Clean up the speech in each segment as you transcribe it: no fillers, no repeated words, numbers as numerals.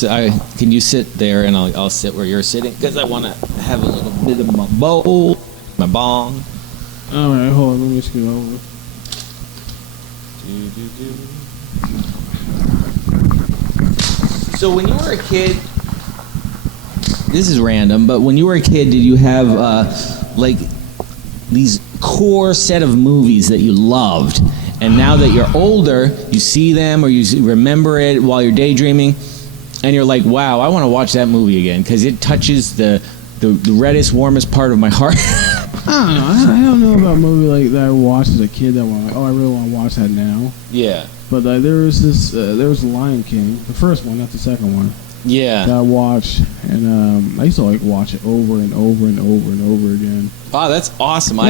can you sit there and I'll sit where you're sitting because I want to have a little bit of my bowl, my bong. All right, hold on. Let me scoot over. So when you were a kid, this is random, but when you were a kid, did you have like these core set of movies that you loved? And now that you're older, you see them or you remember it while you're daydreaming, and you're like, wow, I want to watch that movie again because it touches the reddest, warmest part of my heart. I don't know about a movie like that I watched as a kid that I'm like, oh, I really want to watch that now. Yeah. But there was The Lion King, the first one, not the second one. Yeah. That I watched, and I used to like watch it over and over and over and over again. Oh, that's awesome! We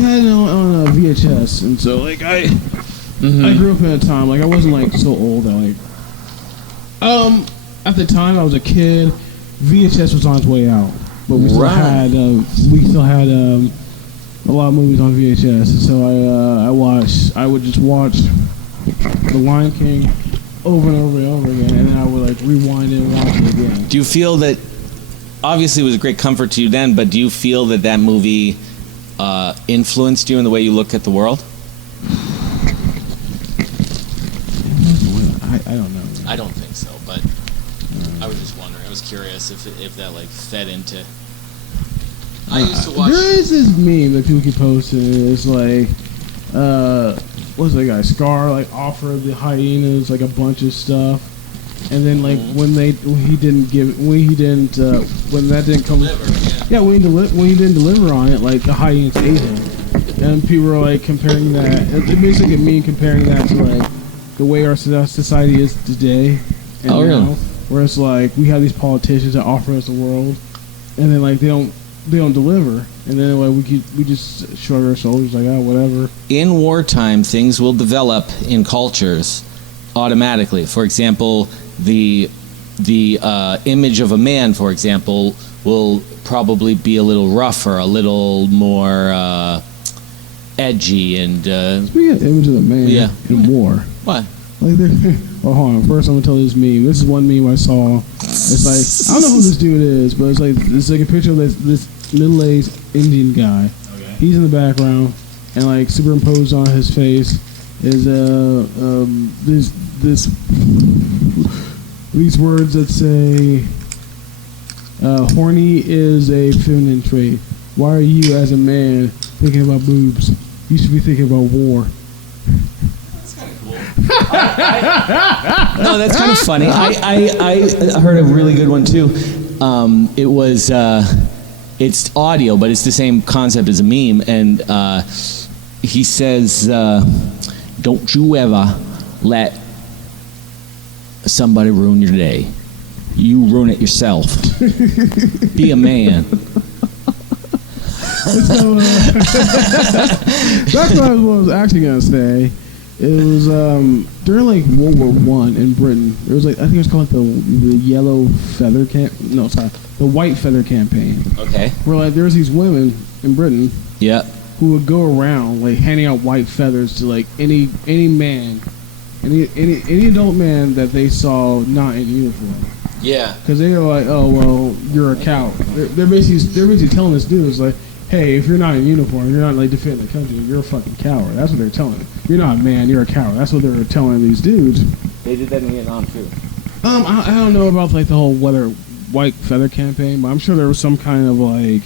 had it on VHS, and so like I grew up in a time like I wasn't like so old that like at the time I was a kid, VHS was on its way out, but we still had a lot of movies on VHS, and so I would just watch The Lion King over and over and over again, and then I would like rewind it and watch it again. Do you feel that, obviously it was a great comfort to you then, but do you feel that movie influenced you in the way you look at the world? I don't know. I don't think so, but I was just wondering. I was curious if that like fed into... I used to watch... There is this meme that people keep posting, it's like, what's that guy? Scar like offered the hyenas like a bunch of stuff, and then like when that didn't come, when he didn't deliver on it, like the hyenas ate him, and people were like comparing that. It basically mean comparing that to like the way our society is today. And really? Where it's like we have these politicians that offer us the world, and then like they don't deliver, and then like we just shrug our shoulders like, oh, whatever. In wartime, things will develop in cultures automatically. For example, the image of a man, for example, will probably be a little rougher, a little more edgy, and speaking of image of the man in war. What? Like, well, hold on. First, I'm gonna tell this meme. This is one meme I saw. It's like, I don't know who this dude is, but it's like a picture of this middle-aged Indian guy. Okay. He's in the background, and like superimposed on his face is these words that say, "Horny is a feminine trait. Why are you, as a man, thinking about boobs? You should be thinking about war." No, that's kind of funny. I heard a really good one too. It was it's audio, but it's the same concept as a meme. And he says, "Don't you ever let somebody ruin your day. You ruin it yourself. Be a man." So, that's what I was actually gonna say. It was during like World War I in Britain. It was like, I think it was called the Yellow Feather the White Feather Campaign. Okay. Where like there's these women in Britain. Yeah. Who would go around like handing out white feathers to like any man, any adult man that they saw not in uniform. Yeah. Because they were like, oh well, you're a coward. They're basically telling this dude, it's like, hey, if you're not in uniform, you're not like defending the country, you're a fucking coward. That's what they're telling him. You're not a man, you're a coward. That's what they were telling these dudes. They did that in Vietnam too. I don't know about like the whole white feather campaign, but I'm sure there was some kind of like,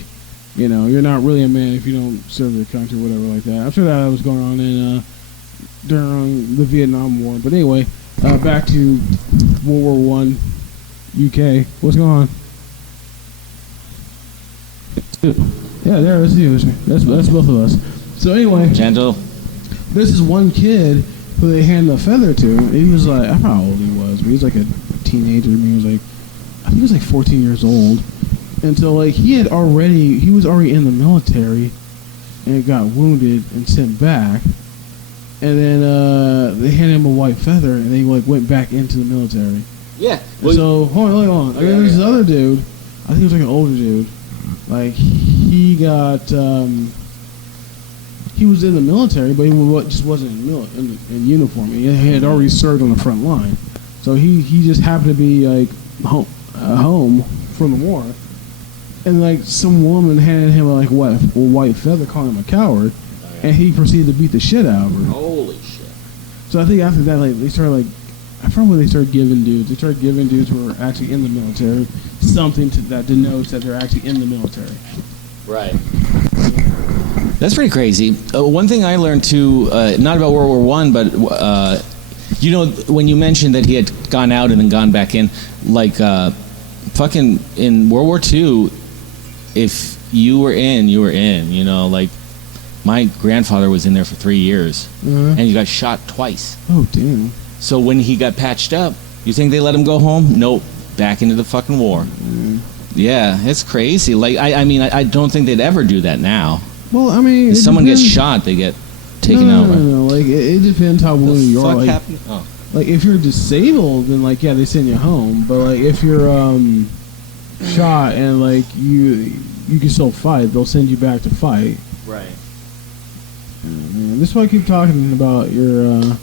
you know, you're not really a man if you don't serve the country, whatever like that. I'm sure that was going on in during the Vietnam War. But anyway, back to World War I, UK. What's going on? Yeah, that's you. That's both of us. So anyway, gentle. This is one kid who they handed a feather to. He was like, I don't know how old he was, but he was like a teenager. I mean, I think he was like 14 years old. And so like he was already in the military, and got wounded and sent back. And then they handed him a white feather, and he like went back into the military. Yeah. Well, so hold on. Okay, there's this other dude. I think he was like an older dude. Like he got, he was in the military, but he just wasn't in uniform. He had already served on the front line, so he just happened to be like home from the war, and like some woman handed him a white feather, calling him a coward, and he proceeded to beat the shit out of her. Holy shit! So I think after that, like they started like, I forgot what they started giving dudes. They started giving dudes who were actually in the military something that denotes that they're actually in the military. Right. That's pretty crazy. One thing I learned too, not about World War I, but when you mentioned that he had gone out and then gone back in, like fucking in World War II, if you were in, you were in. Like my grandfather was in there for 3 years, and he got shot twice. Oh damn! So when he got patched up, you think they let him go home? Nope, back into the fucking war. Yeah, it's crazy. Like I mean, I don't think they'd ever do that now. Well, I mean, if someone gets shot, they get taken out. No. Like it depends how willing you are. Like, oh. Like if you're disabled, then like yeah, they send you home. But like if you're shot and like you can still fight, they'll send you back to fight. Right. Man, this is why I keep talking about your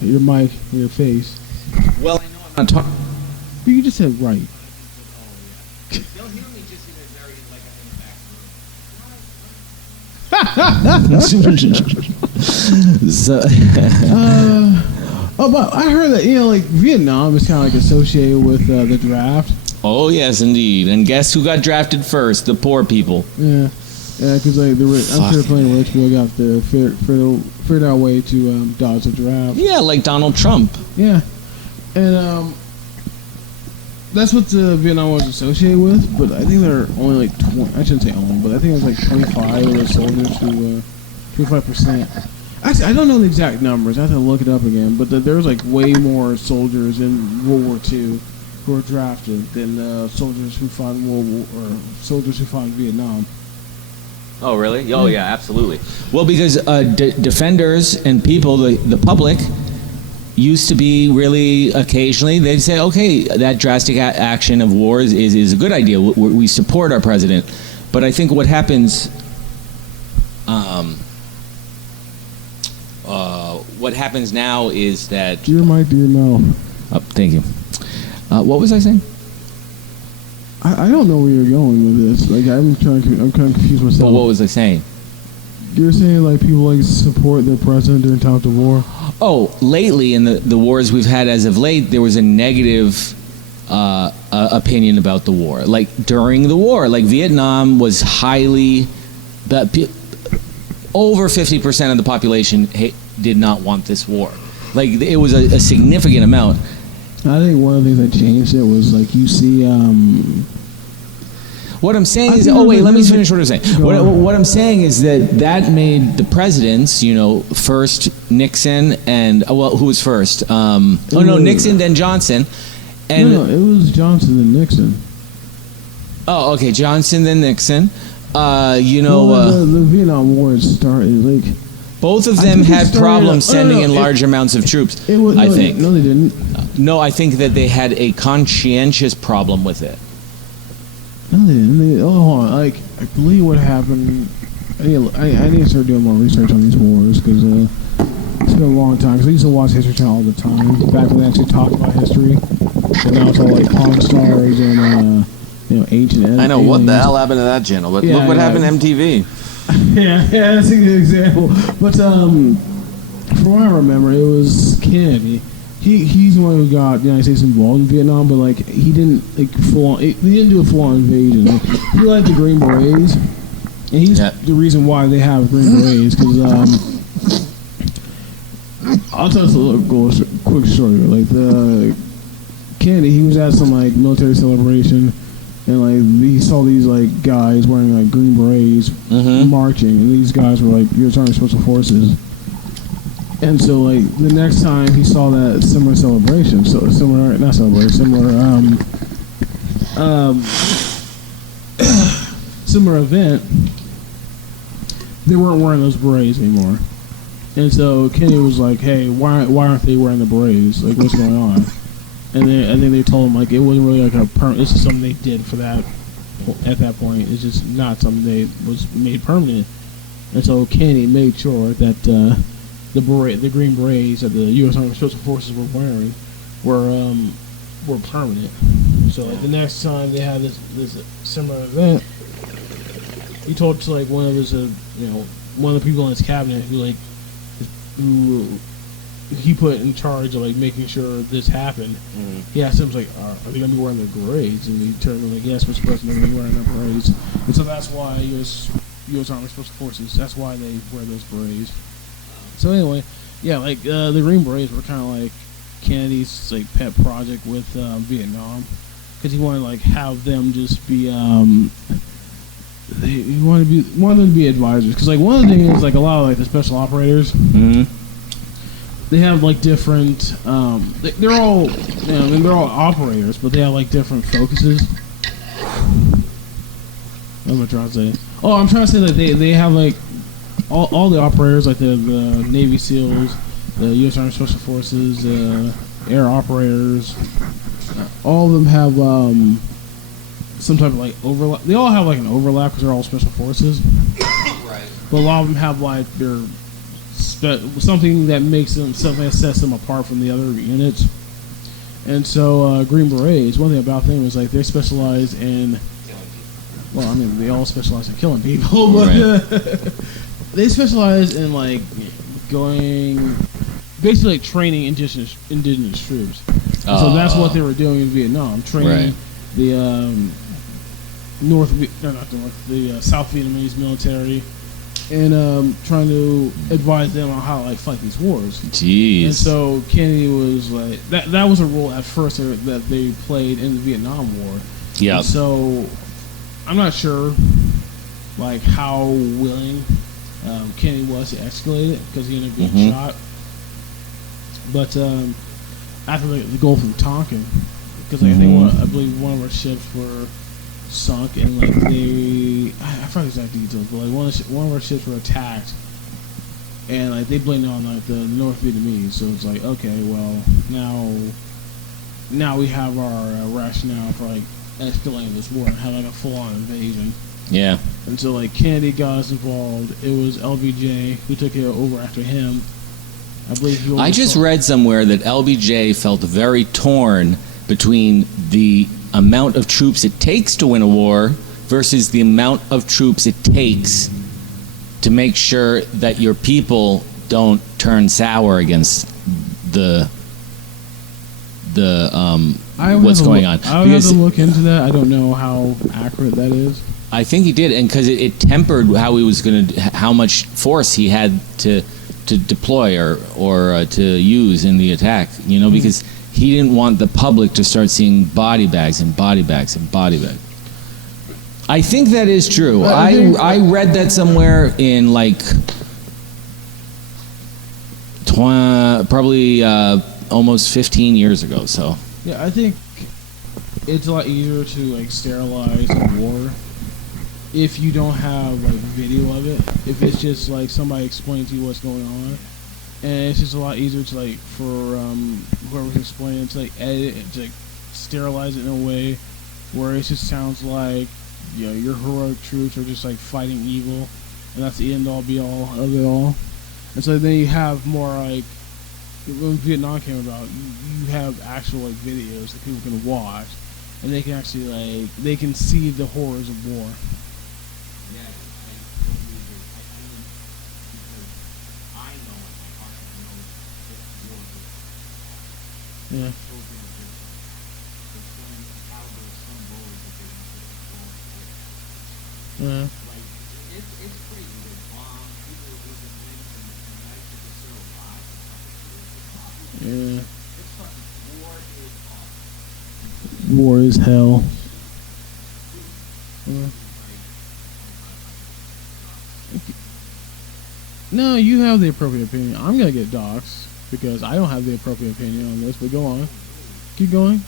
mic, your face. Well, I know I'm not talking. But you just said right. They'll hear me just in a very like But I heard that like Vietnam is kind of like associated with the draft. Oh yes, indeed. And guess who got drafted first? The poor people. Yeah, because like I'm sure plenty of rich people got to figured out a way to dodge the draft. Yeah, like Donald Trump. Yeah, and that's what Vietnam was associated with. But I think there are only like 20. I shouldn't say only, but I think it was like 25 of the soldiers who 25%. Actually, I don't know the exact numbers. I have to look it up again. But there was like way more soldiers in World War II who were drafted than soldiers who fought in soldiers who fought in Vietnam. Oh, really? Oh, yeah, absolutely. Well, because defenders and people, the public, used to be really occasionally, they'd say, okay, that drastic action of war is a good idea. We support our president. But I think what happens... what happens now is that... Dear Mike, dear Mel. Oh, thank you. What was I saying? I don't know where you're going with this. Like I'm kind of confused myself. But what was I saying? You're saying like people like support their president during times of war. Oh, lately in the wars we've had as of late, there was a negative opinion about the war. Like during the war, like Vietnam was highly... over 50% of the population did not want this war. Like it was a significant amount. I think one of the things that changed it was like you see. What I'm saying is, let me finish what I'm saying. What I'm saying is that made the presidents, first Nixon and who was first? Nixon then Johnson. And no, it was Johnson then Nixon. Oh, okay, Johnson then Nixon. The Vietnam War started like. Both of them had problems sending in large amounts of troops. I think. No, they didn't. No, I think that they had a conscientious problem with it. No, they didn't. Hold on. Like, I believe what happened... I need to start doing more research on these wars, because it's been a long time. Because I used to watch History Channel all the time, back when they actually talked about history. But now it's all like Pawn Stars and, ancient... I know, what the hell happened to that channel? But look what happened to MTV. yeah, that's a good example. But, from what I remember, it was Kennedy. He's the one who got the United States involved in Vietnam, but like he didn't he didn't do a full-on invasion. Like, he liked the Green Berets, and he's the reason why they have Green Berets. Because I'll tell us a quick story. Like the Kennedy, he was at some like military celebration, and like he saw these like guys wearing like Green Berets marching, and these guys were like U.S. Army Special Forces. And so, like, the next time he saw that similar celebration, similar event, they weren't wearing those berets anymore. And so Kenny was like, "Hey, why aren't they wearing the berets? Like, what's going on?" And then they told him like it wasn't really like a permanent. This is something they did for that at that point. It's just not something that was made permanent. And so Kenny made sure that. The Green Berets that the U.S. Army Special Forces were wearing were were permanent. So like the next time they had this similar event, he told to like one of his one of the people in his cabinet who he put in charge of like making sure this happened. Mm-hmm. He asked him like, "Are they gonna be wearing their berets?" And he turned like, "Yes, we're supposed to be wearing their berets." And so that's why U.S. Army Special Forces. That's why they wear those berets. So anyway, yeah, like the Green Berets were kind of like Kennedy's like pet project with Vietnam, because he wanted to like have them just be he wanted them to be advisors, because like one of the things is like a lot of like the special operators. Mm-hmm. They have like different. They're all, they're all operators, but they have like different focuses. What am I trying to say? Oh, I'm trying to say that they have like all the operators, like the Navy SEALs, the U.S. Army Special Forces, air operators. All of them have some type of like overlap. They all have like an overlap because they're all special forces. Right. But a lot of them have like their something that sets them apart from the other units. And so Green Berets, one thing about them is like they specialize in, well, I mean they all specialize in killing people, but right. They specialize in like going, basically like training indigenous troops. So that's what they were doing in Vietnam, training the South Vietnamese military, and trying to advise them on how to like fight these wars. Jeez. And so Kennedy was like that was a role at first that they played in the Vietnam War. Yeah. So I'm not sure like how willing Kennedy was to escalate it, because he ended up being shot. But after the Gulf of Tonkin, because like, I believe one of our ships were sunk, and like I forgot the exact details, but like one of our ships were attacked, and like they blamed it on like the North Vietnamese. So it's like, okay, well now we have our rationale for like escalating this war and having a full-on invasion. Yeah. And so like Kennedy got us involved. It was LBJ who took it over after him. I believe I just read somewhere that LBJ felt very torn between the amount of troops it takes to win a war versus the amount of troops it takes to make sure that your people don't turn sour against the what's going on. I would have to look into that. I don't know how accurate that is. I think he did, and because it tempered how much force he had to deploy or to use in the attack. Because he didn't want the public to start seeing body bags and body bags and body bags. I think that is true. I read that somewhere in like probably almost 15 years ago. So yeah, I think it's a lot easier to like sterilize a war if you don't have like video of it. If it's just like somebody explains to you what's going on. And it's just a lot easier to like for whoever's explaining to like edit it, to like sterilize it in a way where it just sounds like your heroic troops are just like fighting evil, and that's the end all be all of it all. And so then you have more like when Vietnam came about, you have actual like videos that people can watch, and they can actually like they can see the horrors of war. Yeah. Yeah. Yeah. War is hell. Yeah. No, you have the appropriate opinion. I'm gonna get doxxed because I don't have the appropriate opinion on this, but go on. Keep going.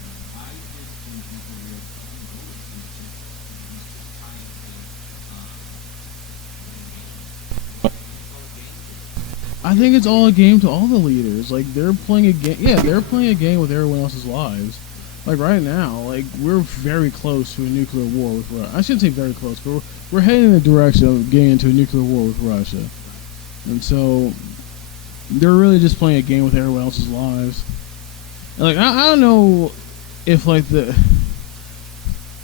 I think it's all a game to all the leaders. Like, they're playing a game. Yeah, they're playing a game with everyone else's lives. Like, right now, like, we're very close to a nuclear war with Russia. I shouldn't say very close, but we're heading in the direction of getting into a nuclear war with Russia. And so they're really just playing a game with everyone else's lives. And like I don't know if like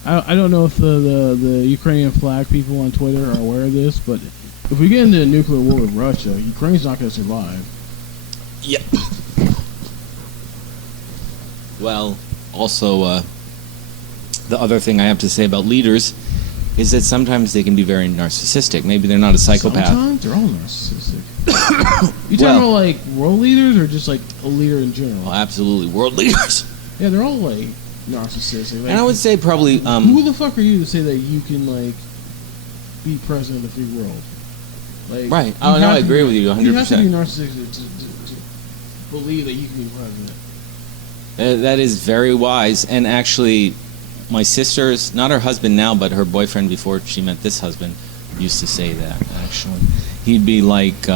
I don't know if the Ukrainian flag people on Twitter are aware of this, but if we get into a nuclear war with Russia, Ukraine's not going to survive. Yep. Well, also, the other thing I have to say about leaders is that sometimes they can be very narcissistic. Maybe they're not a psychopath. Sometimes they're all narcissistic. You talking about like world leaders or just like a leader in general? Well, absolutely, world leaders. Yeah, they're all like narcissistic. Like, And I would say probably. who the fuck are you to say that you can like be president of the free world? Like, right. Oh no, I agree with you 100%. You have to be narcissistic to believe that you can be president. That is very wise. And actually, my sister's, not her husband now, but her boyfriend before she met this husband, used to say that, actually. He'd be like,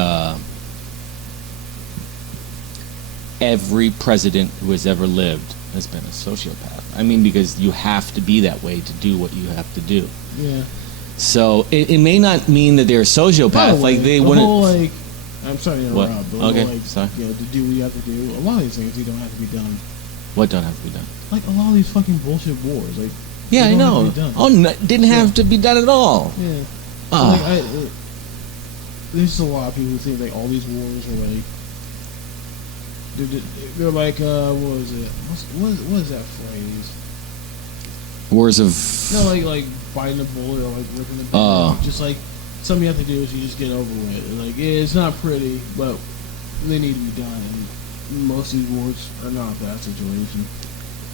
every president who has ever lived has been a sociopath. I mean, because you have to be that way to do what you have to do. Yeah. So it may not mean that they're a sociopath. Like they the wouldn't. whole, like, I'm sorry to interrupt. What? But the Okay, whole, like, sorry. You know, to do what you have to do. A lot of these things, you don't have to be done. What don't have to be done? Like a lot of these fucking bullshit wars. Like, Yeah, they I don't know. have to be done. Oh, no, didn't have to be done at all. Yeah. Oh. Like, there's just a lot of people who think like all these wars are like they're like what is it? What is that phrase? Wars of. No, like biting a bullet or like ripping a bullet. Oh. Just like something you have to do is you just get over with. Like it's not pretty, but they need to be done. And most of these wars are not that situation.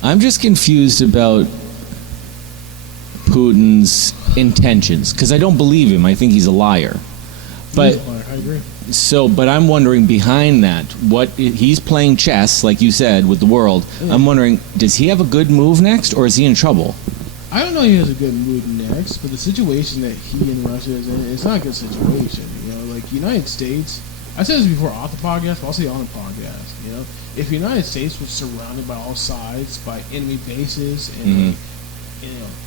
I'm just confused about Putin's intentions because I don't believe him. I think he's a liar. But I agree. but I'm wondering behind that, what he's playing chess, like you said, with the world. Yeah. I'm wondering, does he have a good move next, or is he in trouble? I don't know if he has a good move next, but the situation that he and Russia is in, it's not a good situation. You know, like United States, I said this before off the podcast, but I'll say it on the podcast. You know, if the United States was surrounded by all sides by enemy bases and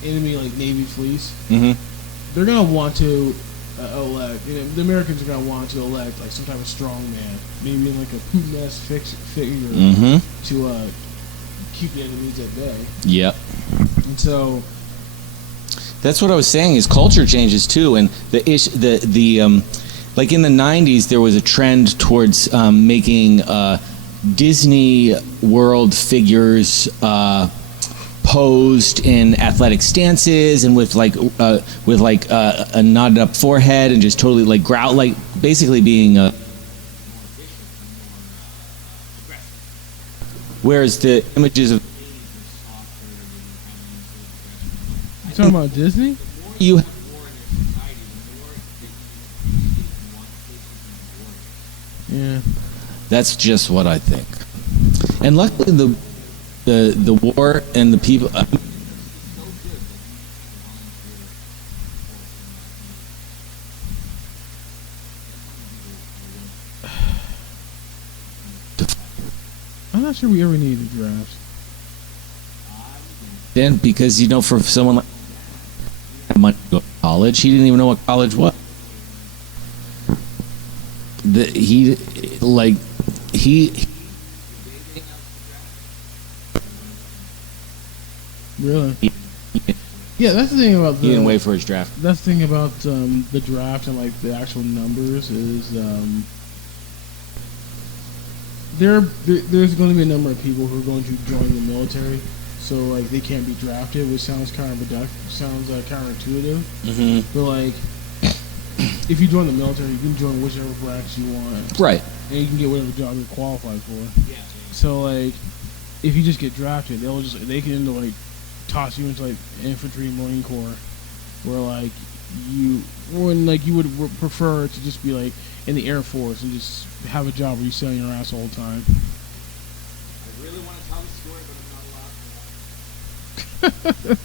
enemy like Navy fleets, they're gonna want to elect. You know, the Americans are gonna want to elect like some type of strong man, maybe like a Putin-esque figure to keep the enemies at bay. Yep. And so that's what I was saying. Is culture changes too, and like in the '90s, there was a trend towards making Disney World figures posed in athletic stances and with a knotted up forehead and just totally like growl, like basically being whereas the images of you talking about Disney? You Yeah. That's just what I think. And luckily the war and the people I'm not sure we ever needed a draft. then because for someone like money to go to college, he didn't even know what college was. Really? Yeah, that's the thing about He didn't wait for his draft. That's the thing about the draft and like the actual numbers is there's going to be a number of people who are going to join the military, so like they can't be drafted, which sounds counterintuitive. Mm-hmm. But like, if you join the military, you can join whichever branch you want, Right. and you can get whatever job you're qualified for. Yeah. So like, if you just get drafted, they can like toss you into like infantry, Marine Corps, where like you would prefer to just be like in the Air Force and just have a job where you sit on your ass all the time. I really want to tell the story, but I'm not allowed to.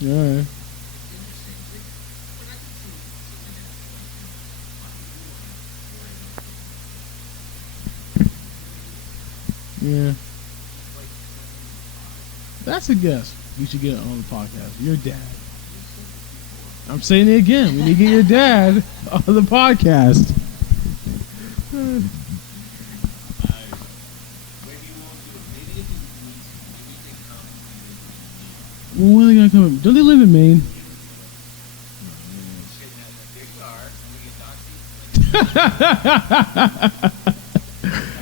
Yeah. Yeah. That's a guess. You should get it on the podcast. Your dad. I'm saying it again. We need to get your dad on the podcast. Well, when are they gonna come? Don't they live in Maine?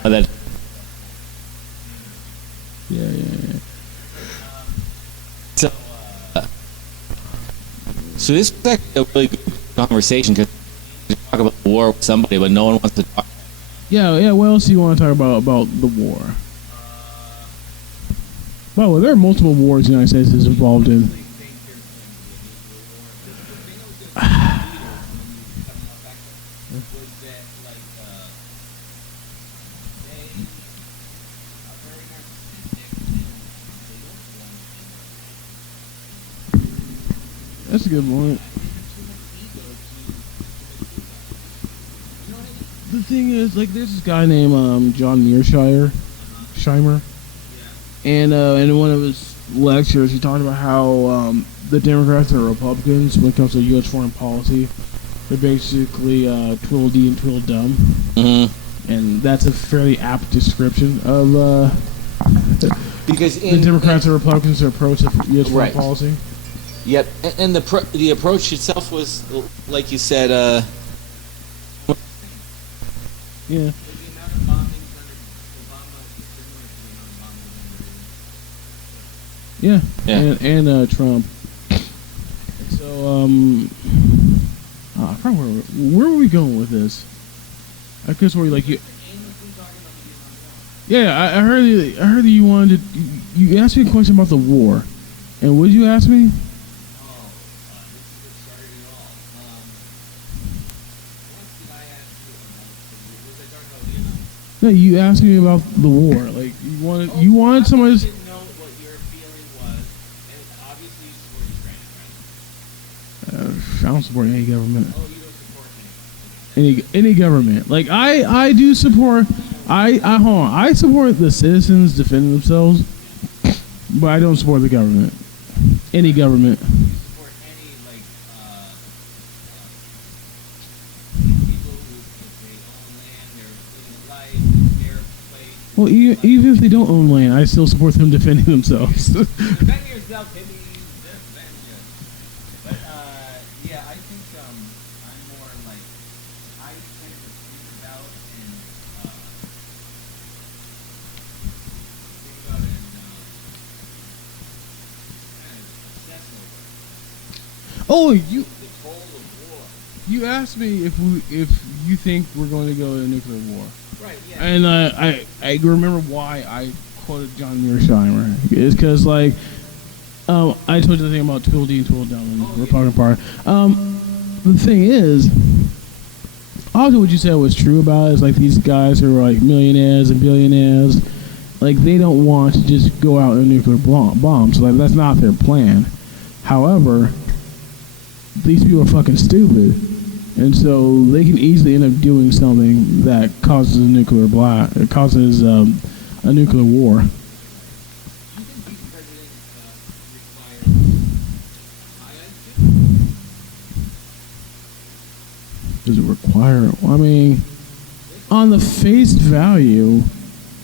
That Yeah. So this is actually a really good conversation because you talk about the war with somebody, but no one wants to talk. Yeah. What else do you want to talk about the war? Well, there are multiple wars the United States is involved in. That's a good point. The thing is, like, there's this guy named John Scheimer, and in one of his lectures, he talked about how the Democrats and the Republicans, when it comes to U.S. foreign policy, they're basically twiddle-dee and twiddle-dum. Mm-hmm. And that's a fairly apt description of Because the Democrats and Republicans' approach to U.S. foreign Right. policy. Yep, and the approach itself was, like you said, Yeah. Yeah. Yeah. And Trump. So, I forgot where were we going with this? I guess where like you. Yeah, I heard that you wanted to. You asked me a question about the war, and what did you ask me? No, you asked me about the war. Like you wanted somebody. didn't know what your feeling was, and obviously you support Ukraine, right? I don't support any government. Oh, you don't support Any government. Like I do support. I hold on. I support the citizens defending themselves, but I don't support the government. Any government. You support any people who, if they own land, they're living a life, fair place. Well, even if they don't own land, I still support them defending themselves. Defend yourself, hippie. Defend yourself. But yeah, I think I'm more like I tend to think about and kind of obsess over Oh, the toll of war. you asked me if you think we're going to go to nuclear war, Right. Yeah. and I remember why I quoted John Mearsheimer. It's because like I told you the thing about Twiddle-dee and Twiddle-dum and the Republican Party. The thing is, also what you said was true about it is like these guys who are like millionaires and billionaires, like they don't want to just go out in a nuclear bomb. So like that's not their plan. However, these people are fucking stupid, and so they can easily end up doing something that causes a nuclear blast. It causes a nuclear war. Does it require? I mean, on the face value,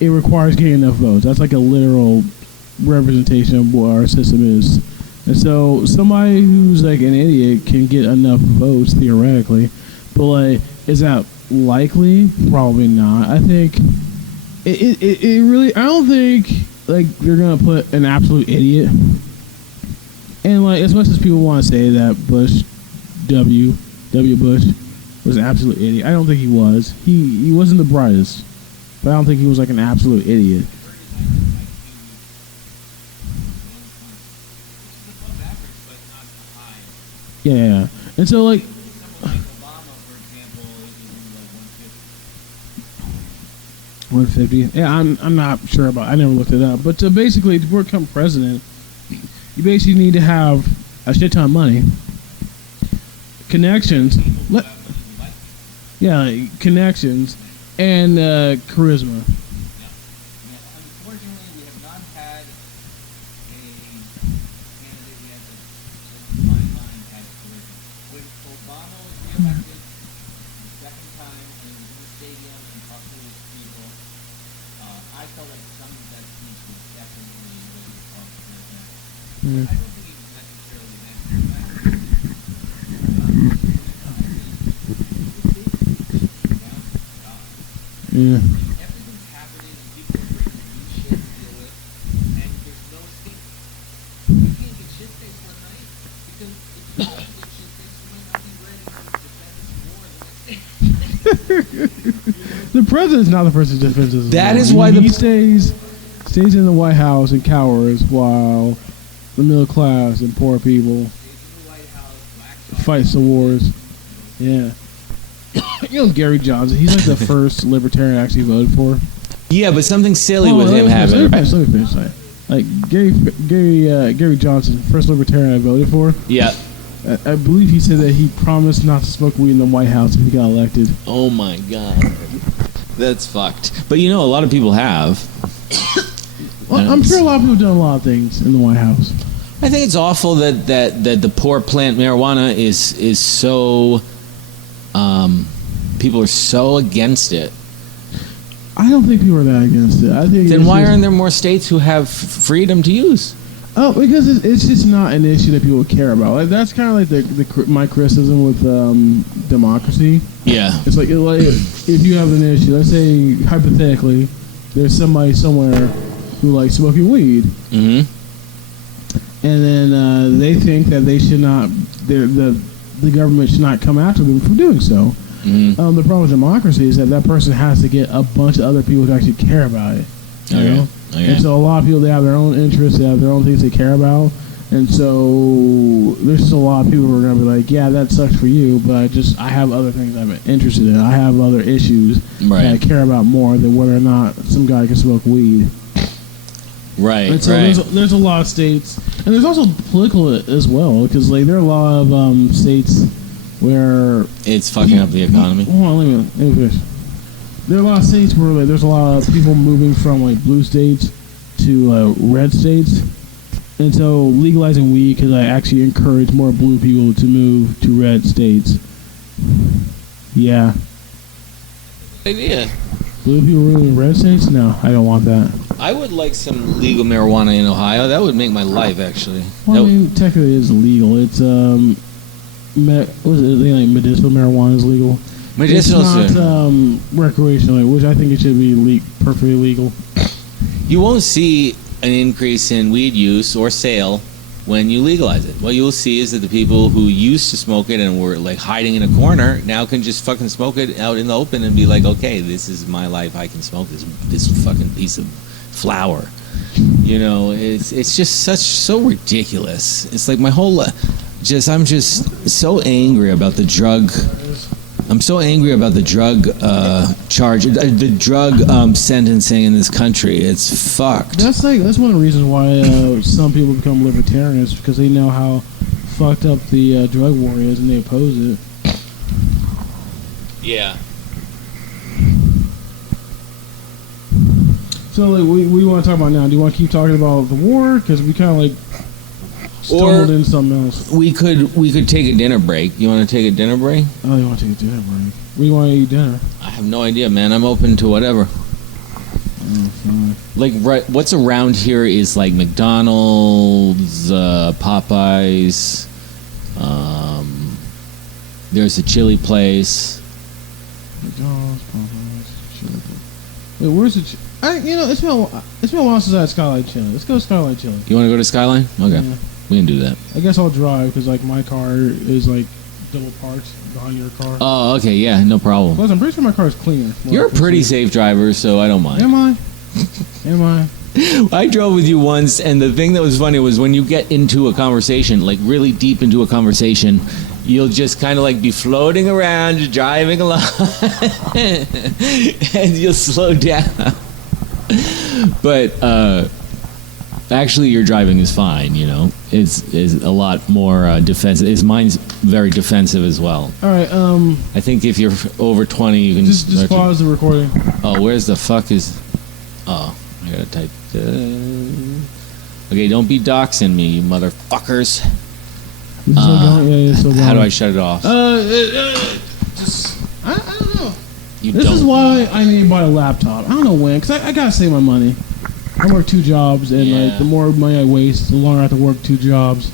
it requires getting enough votes. That's like a literal representation of what our system is. And so somebody who's like an idiot can get enough votes theoretically, but like, is that likely? Probably not. I think it really. I don't think like they're gonna put an absolute idiot. And like, as much as people want to say that W. Bush was an absolute idiot, I don't think he was. He wasn't the brightest, but I don't think he was like an absolute idiot. Yeah. And so like Someone like Obama, for example, is like 150. 150. Yeah, I'm not sure about. I never looked it up. But to basically to become president, you basically need to have a shit ton of money, connections, connections, and charisma. Unfortunately, we have not had a candidate yet that my mind has charisma. stadium and talk to these people. I felt like some of that speech was definitely what he called business. Yeah. I don't think he was necessarily meant to. I think Yeah. everything's happening and people are bringing new shit to deal with, and there's no escape. You can't get shit faced one night because if you don't get shit faced, you might not be ready to defend this war. The president's not the person who defends us. That is why he stays in the White House and cowers while the middle class and poor people fights the wars. Yeah. You know Gary Johnson. He's like the first libertarian I actually voted for. Yeah, but something silly with him having. Let me finish. Like Gary Johnson, first libertarian I voted for. Yeah. I believe he said that he promised not to smoke weed in the White House if he got elected. Oh my God, that's fucked. But you know, a lot of people have. Well, I'm sure a lot of people have done a lot of things in the White House. I think it's awful that the poor plant marijuana is so. People are so against it. I don't think people are that against it. I think. Then why aren't there more states who have freedom to use? Oh, because it's just not an issue that people care about. Like, that's kind of like my criticism with democracy. Yeah. It's like if you have an issue, let's say hypothetically, there's somebody somewhere who likes smoking weed, Mm-hmm. and then they think that they should not. The government should not come after them for doing so. Mm-hmm. The problem with democracy is that person has to get a bunch of other people to actually care about it. You know? Okay. And so a lot of people, they have their own interests, they have their own things they care about. And so there's just a lot of people who are going to be like, yeah, that sucks for you, but I have other things I'm interested in. I have other issues that I care about more than whether or not some guy can smoke weed. Right, and so there's a lot of states, and there's also political as well, because like there are a lot of states where it's fucking up the economy. Hold on, let me finish. There are a lot of states where like there's a lot of people moving from like blue states to red states, and so legalizing weed could like actually encourage more blue people to move to red states. Yeah. Idea. Blue people moving in red states? No, I don't want that. I would like some legal marijuana in Ohio. That would make my life, actually. Well, I mean, technically it's legal. It's what is it? Like medicinal marijuana is legal. Medicinal, it's not recreational, which I think it should be perfectly legal. You won't see an increase in weed use or sale when you legalize it. What you'll see is that the people who used to smoke it and were like hiding in a corner now can just fucking smoke it out in the open and be like, okay, this is my life. I can smoke this fucking piece of flower. You know, it's just so ridiculous. It's like my whole I'm just so angry about the drug. I'm so angry about the drug charge, the drug sentencing in this country. It's fucked. That's one of the reasons why some people become libertarians, because they know how fucked up the drug war is and they oppose it. Yeah. So, like, what do you want to talk about now? Do you want to keep talking about the war? Because we kind of like stumbled into something else. We could take a dinner break. You want to take a dinner break? Oh, you want to take a dinner break? Where do you want to eat dinner? I have no idea, man. I'm open to whatever. Like, right, what's around here is like McDonald's, Popeyes. There's a chili place. McDonald's, Popeyes, chili place. Wait, where's the? It's been a while since I had Skyline Chili. Let's go to Skyline Chili. You want to go to Skyline? Okay, yeah. We can do that. I guess I'll drive because like my car is like double parked behind your car. Oh, okay, yeah, no problem. Plus, I'm pretty sure my car is cleaner. You're a pretty safe driver, so I don't mind. Am I? Am I? I drove with you once, and the thing that was funny was when you get into a conversation, like really deep into a conversation, you'll just kind of like be floating around, driving along, and you'll slow down. But actually, your driving is fine. You know, it's a lot more defensive. Mine's very defensive as well. All right. I think if you're over 20, you can just pause the recording. Oh, where's the fuck is? Oh, I gotta type. Okay, don't be doxing me, you motherfuckers. Is it still going? Yeah, it's still going. How do I shut it off? I don't know. This is why I need to buy a laptop. I don't know when, because I gotta save my money. I work 2 jobs, and like the more money I waste, the longer I have to work 2 jobs.